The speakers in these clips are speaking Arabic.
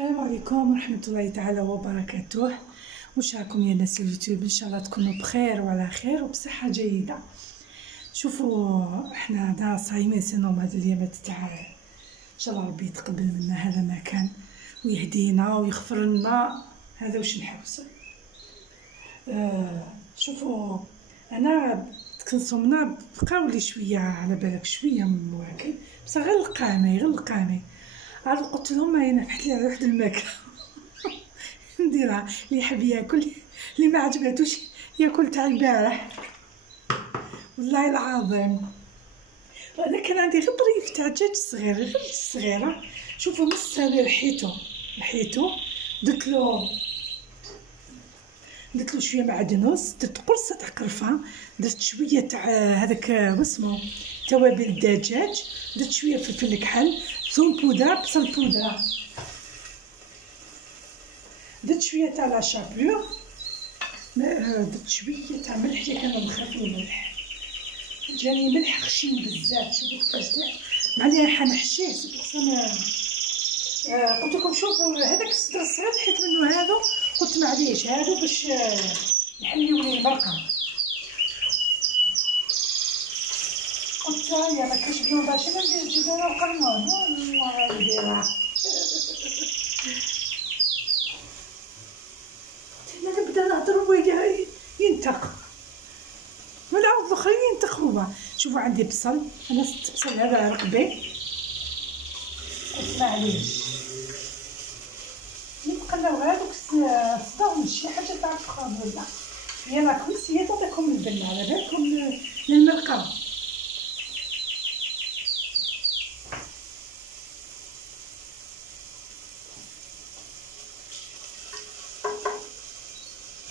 السلام عليكم ورحمة الله تعالى وبركاته. واش راكم يا ناس اليوتيوب؟ ان شاء الله تكونوا بخير وعلى خير وبصحة جيدة. شوفوا احنا دا صايمين سنوم هاد الايامات تاع ان شاء الله ربي يتقبل منا هذا ما كان ويهدينا ويغفر لنا. هذا واش نحوس. شوفوا انا كنصومنا بقاو لي شويه على بالك شويه من المواكل بصح غير القامي عاد قلت لهم انا فتحت لي على واحد الماكله نديرها اللي يحب ياكل اللي ما عجباتوش ياكل تاع البارح والله العظيم. انا كان عندي غير طريف تاع دجاج صغير غير صغيره. شوفوا نص هذا لحيتو درت له شويه معدنوس، درت قرصه تاع قرفه، درت شويه تاع هذاك واسمو توابل الدجاج، درت شويه فلفل كحل، ثوم بودره، بصل بودره، درت شويه تاع لا شابور، درت شويه تاع ملح اللي كان نخاف الملح، جاني ملح خشين بزاف. شوفوا كيفاش درت معليها حنحشيه قلت لكم شوفوا هذاك الصدر الصغير حيت منه هذا قلت معليش هادو باش يحليو لي المرقه. قلت يا ما كاش بلون باش ندير الجبنه وقرنون والله نديرها. انا نبدا نهضر وياه ينتق والعود الاخرين ينتق هو. شوفوا عندي بصل، انا ست بصل هذا رقبي قلت معليش نقلاو هذوك الصداع شي حاجه تاع الفخار ولا هي راكم هي تعطيكم البنه على بالكم للمرقه.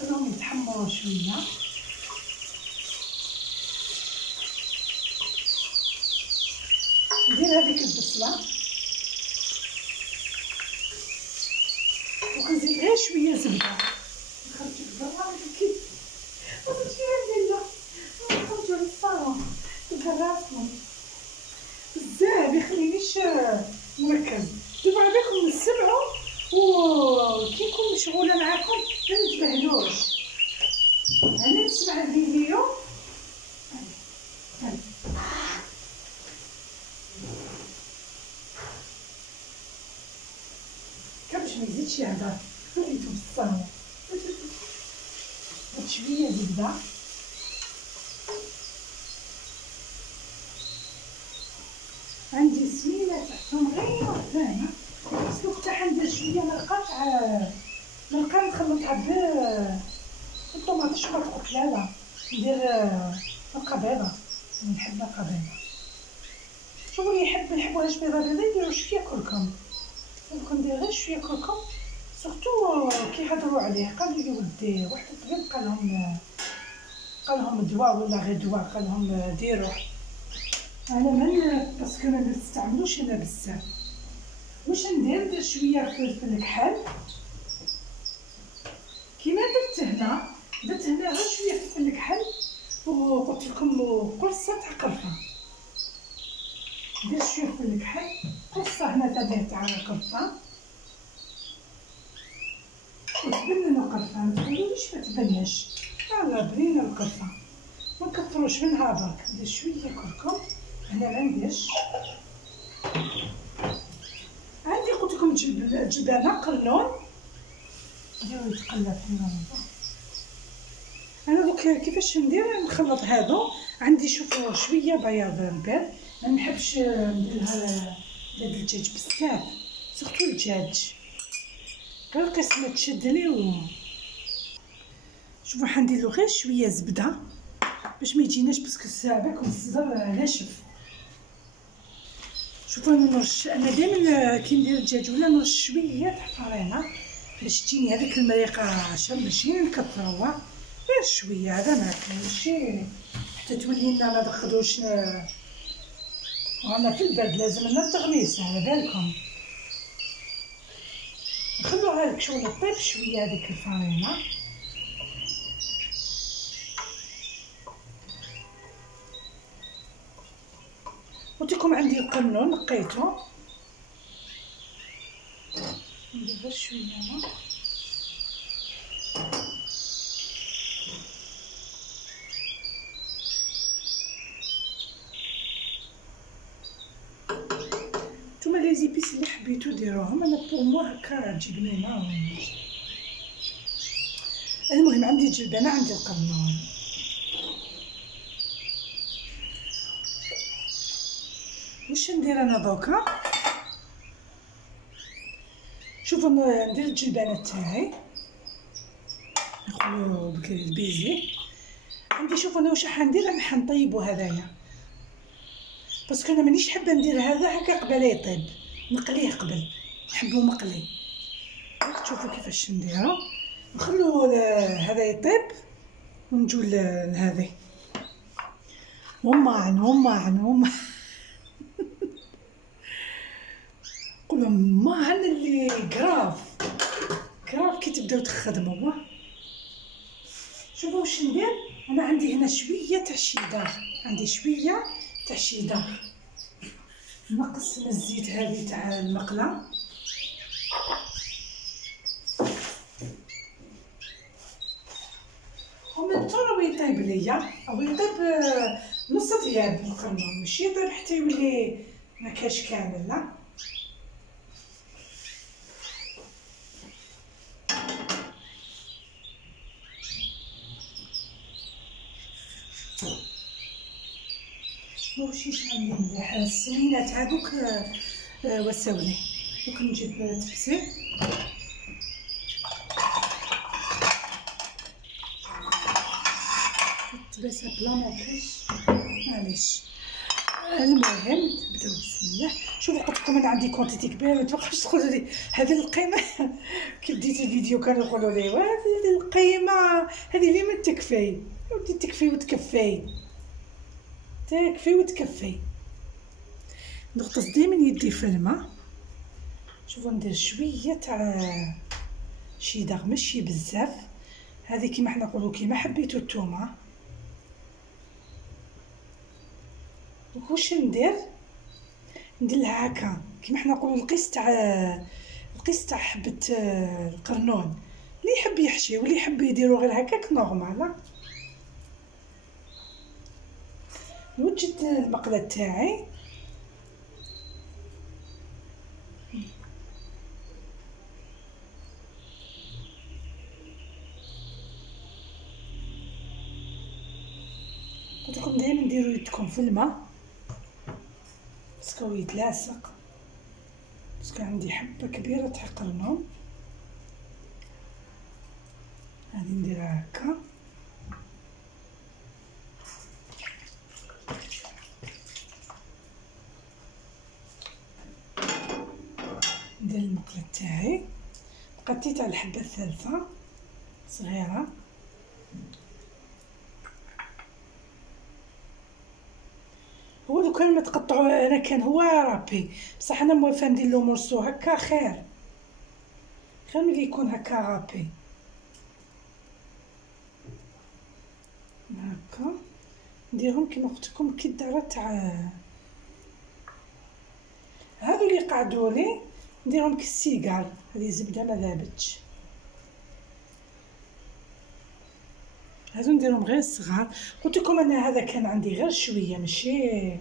خلوهم يتحمروا شويه. ندير هذيك البصله وكنزيد غير شويه زبده. نخرجوا لبرا كيف وصلت فيها الليله نخرجوا للصالون نكراسهم بزاف يخلينيش نركز. شوفوا عليكم نسمعوا وكي نكون مشغوله معاكم ما نتبهلوش. انا نسمع الفيديو باش ما يزيدش يهضر خليتو بالصالون. درت شويه زبده عندي سمينه تحتهم غير وحدانه باسكو كنت حندير شويه مرقه نخلطها بالطوماط شويه قلت لا ندير مرقه بيضه، نحب مرقه بيضه. شوفوا اللي يحبوهاش بيضه يديروا شويه كركم، كندير غير شويه كركم سورتو كي يهضروا عليه. قالوا لي ودي واحد الطبيب قالهم دواء ولا غير دواء قالهم ديروه. انا من باسكو ما نستعملوش انا بزاف. واش ندير شويه فلفل كحل كيما درت هنا غير شويه فلفل كحل وقلت لكم قرصه تاع قرفه. ندير شويه فلفل كحل قرصه هنا تاع قرفه وتبنن القرفه. متقولوليش ما تبناش يلا بنينه القرفه ما نكثروش منها برك. ندير شويه كركم هنا ما نديرش. عندي قلت لكم جبانه قرنون نديرو يتقلى في النار. انا دوك كيفاش ندير نخلط هادو. عندي شوفوا شويه بياض البيض، ما نحبش نديرها الدجاج بزاف سورتو الدجاج غير قسمه تشدني شوفوا حنديرلو غير شويه زبده باش ما يجيناش باسكو بالكم الصدر ناشف. شوفوا انا دائما كي ندير الدجاج ولا نرش شويه تاع فرينه باش تجيني هذيك المريقه عشان ماشي نكثروها غير شويه. هذا ما ماشي حتى تولي لنا ما نقدروش رانا في البرد لازم لنا التغميس على بالكم. نخلوها هذيك شويه طيب شويه هذيك الفرينه. قلت لكم عندي القنون نقيته ندير غير شويه ما نتوما لي زيبيس اللي حبيتو ديروهم. انا بور موا هكا تجي بنينه. المهم عندي الجلبانه، عندي القرنون. واش ندير انا دوكا؟ شوفوا ندير الجلبانه تاعي نخلو بالبيزي عندي. شوفوا انا واش راح ندير، انا حنطيبو هذايا باسكو انا مانيش حابه ندير هذا هكا قبل يطيب، نقليه قبل، نحبو مقلي. تشوفوا كيفاش نديرو، نخلو هذا يطيب ونجو لهذه ومعن قولوا معن اللي كراف كي تبداو تخدموا. شوفوا واش ندير. انا عندي هنا شويه تاع الشيدار، عندي شويه تاع الشيدار. نقص من الزيت هذه تاع المقله. ومن طول يطيب ليا او يطيب نص ديال القرنون، ماشي يطيب حتى يولي ما كاش كامل. لا ماشي شحال مليح السمينات هذوك وساولي. دوك نجيب تبسي التباسه بلا ما كاش معليش. المهم نبداو بسم الله. شوفوا قلت لكم انا عندي كونتيتي كبيره، ما تبقاوش تقولوا لي هذه القيمه كي بديت الفيديو كانوا يقولوا لي هذه القيمه هذه اللي ما تكفي. ودي تكفي وتكفي، تكفي وتكفي. نغطس ديما يدي في الماء. شوفوا ندير شويه تاع شيدار ماشي بزاف، هذه كيما حنا نقولوا كيما حبيتو الثومه. واش ندير لها هكا كيما حنا نقولوا القيس تاع حبه القرنون. اللي يحب يحشي واللي يحب يديرو غير هكاك نورمال. نوجد المقله تاعي قلت لكم دائما ديروا يدكم في الماء باسكو يتلاصق، باسكو عندي حبه كبيره تاع قرنون. هذه نديرها هكا. ندير المقله تاعي قطيت على الحبه الثالثه صغيره. هو لو كان ما تقطعوا انا كان هو رابي، بصح انا موافقه ندير له مرسو هكا خير ملي يكون هكا رابي هكا. نديرهم كيما قلت لكم كي الداره تاع هادو اللي قعدوا لي، نديرهم كالسيقال. هذه زبده ما ذابتش، هادو نديرهم غير صغار. قلت لكم انا هذا كان عندي غير شويه ماشي.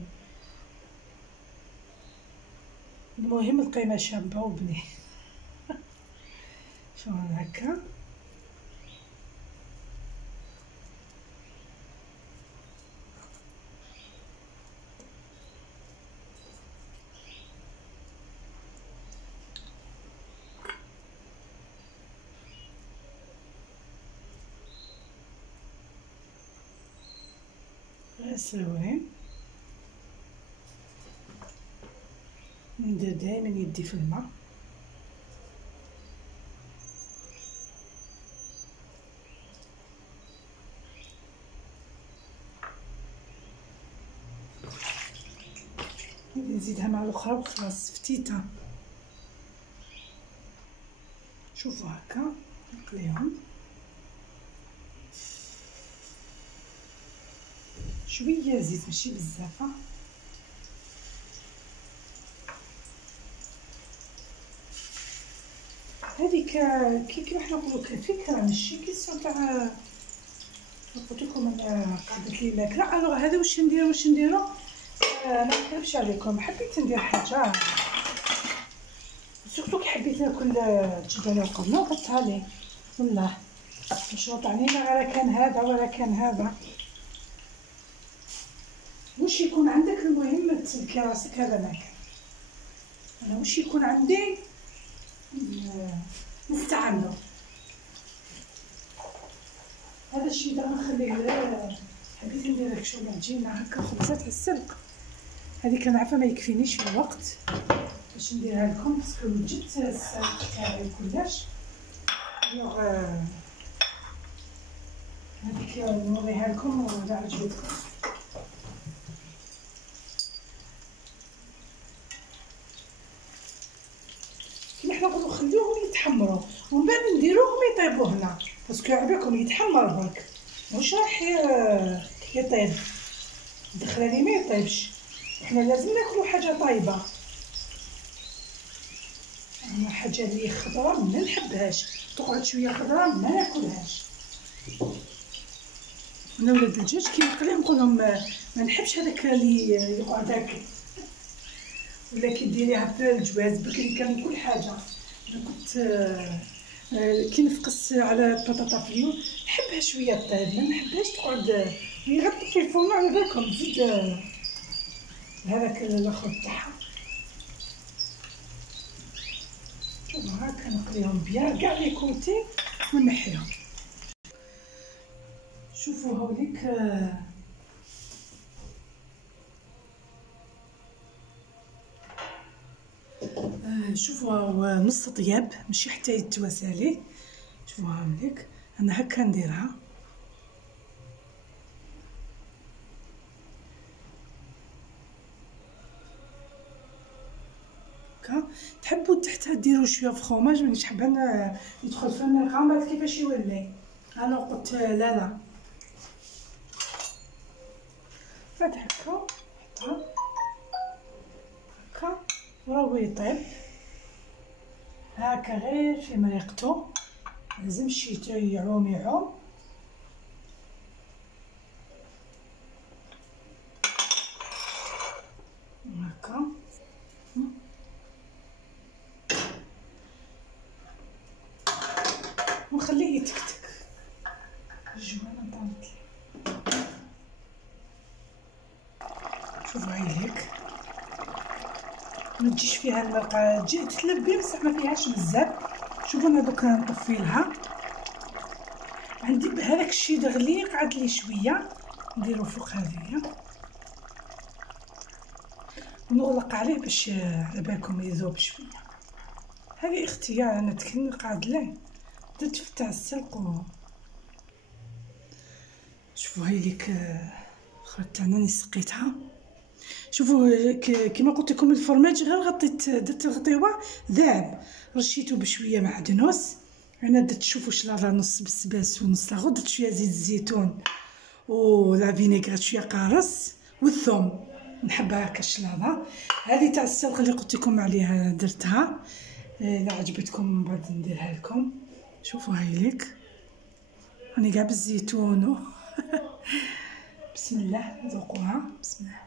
المهم القيمه شابه وبني شوف هكا. سلوين ندير دائما يدي في الماء. نزيدها مع الاخرى وخلاص فتيته. شوفوا هكا نقليهم شويه زيت ماشي بزاف. هذيك كيما حنا نقولوا كفكره ماشي كيسون تاع قلت لكم انا قعدت لي ماكله. الوغ هذا واش نديرو ما نكذبش عليكم، حبيت ندير حاجه سورتو كي حبيت ناكل الجبنه القرنه درتها لي. والله مش طعنينا ولا كان هذا ولا كان هذا، واش يكون عندك المهم تسلكي راسك. هذا ما كان انا واش يكون عندي نستعملو. هذا الشيء دا نخليه حبيت ندير لك شغل عجينه هكا خبزات على السلق. هذه كان عارفه ما يكفينيش في الوقت باش نديرها لكم باسكو وجدت السلق تاعي كلش. الوغ هذيك نوريها لكم ولا عجبتكم. كيما حنا نقولوا خليوهم يتحمروا ومن بعد نديروهم يطيبوا هنا، باسكو عباكم يتحمر برك واش راح يطيب. دخلالي ما يطيبش، وحنا لازم ناكلوا حاجه طايبه. انا حاجه اللي خضره ما نحبهاش، تقعد شويه خضره ما ناكلهاش. انا ولاد الدجاج كي نقليه نقول لهم ما نحبش هذاك اللي يقعد هكا، ولا كي ديريها في الجواز. بكري كان كل حاجه انا كنت كي نفقس على البطاطا فيو نحبها شويه طيب، ما نحبهاش تقعد هي غير في الفرن. على بالكم زيد هذاك الاخر تاعها. شوفوا هاكا نقليهم بيان كاع لي كوتي ونحيهم. شوفوا هاوليك شوفوا نص طياب ماشي حتى يتواسالي. شوفوا هاوليك انا هكا نديرها. تحبوا تحتها ديروا شويه فخوماج، مانيش حابه انا يدخل في المرقه بعد كيفاش يولي. انا قلت لا بعد هكا حطها هكا وراهو يطيب هكا غير في مريقته. لازم شي يعوم هكا. ونخليه يتكتك. الجوانه طالت لي. شوفوا هايليك ما تجيش فيها المرقه، تجي تتلبي بصح ما فيهاش بزاف. شوفوا انا دوكا نطفي لها. عندي بهذاك الشيء دغلي قعد لي شويه نديرو فوق هذه ونغلق عليه باش على بالكم يذوب شويه. هذه اختيار انا تكن قاعد لي درت تاع السلق. شوفوا هايليك خرجت تاعنا سقيتها. شوفوا كيما قلت لكم الفرماج غير غطيت درت الغطيوه ذاب، رشيته بشويه معدنوس. انا درت شوفوا شلاضه نص بسباس ونص لاغو، درت شويه زيت الزيتون ولا فينيغريت شويه قارص والثوم. نحبها هكا الشلاضه. هذه تاع السلق اللي قلت لكم عليها درتها. الا عجبتكم من بعد نديرها لكم. شوفوا هايليك راني كاع بالزيتون بسم الله ذوقوها. بسم الله.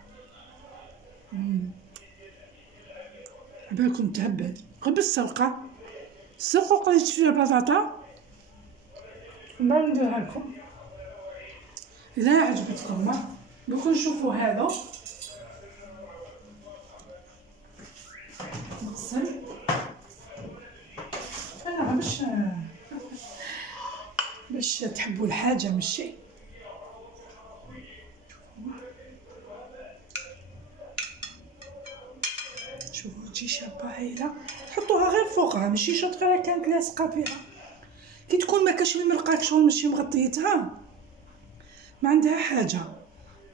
عبالكم تهبل غير بالسلقه. السلقه قليت فيها بطاطا وما نديرها لكم. اذا عجبتكم دوك نشوفوا هذا نغسل انا باش تحبوا الحاجه ماشي. شوفوا تجي شابه هايله. حطوها غير فوقها ماشي شوط غير كانت لاصقه فيها. كي تكون ما كاش المرقه شغل ماشي مغطيتها ما عندها حاجه.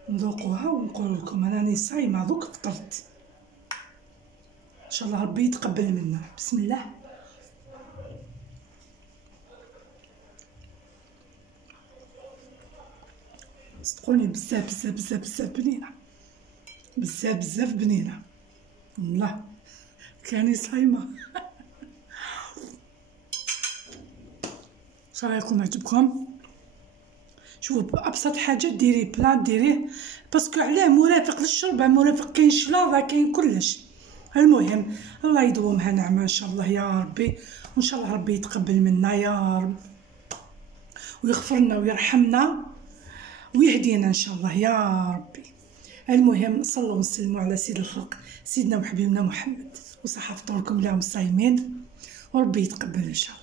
نذوقوها ونقول لكم انا راني صايمه دوك فطرت. ان شاء الله ربي يتقبل منا. بسم الله. صدقوني بزاف بزاف بزاف بزاف بنينه. بزاف بزاف بنينه والله كاني صايمه. واش رايكم عجبكم؟ شوفوا بابسط حاجه ديري بلان ديريه، باسكو علاه مرافق للشرب، مرافق كاين شلاضه كاين كلش. المهم الله يدومها نعمه ان شاء الله يا ربي، وان شاء الله ربي يتقبل منا يا رب، ويغفرنا ويرحمنا ويهدينا ان شاء الله يا ربي. المهم صلوا وسلموا على سيد الخلق سيدنا وحبيبنا محمد، وصحة فطوركم لهم صايمين، وربي يتقبل ان شاء الله.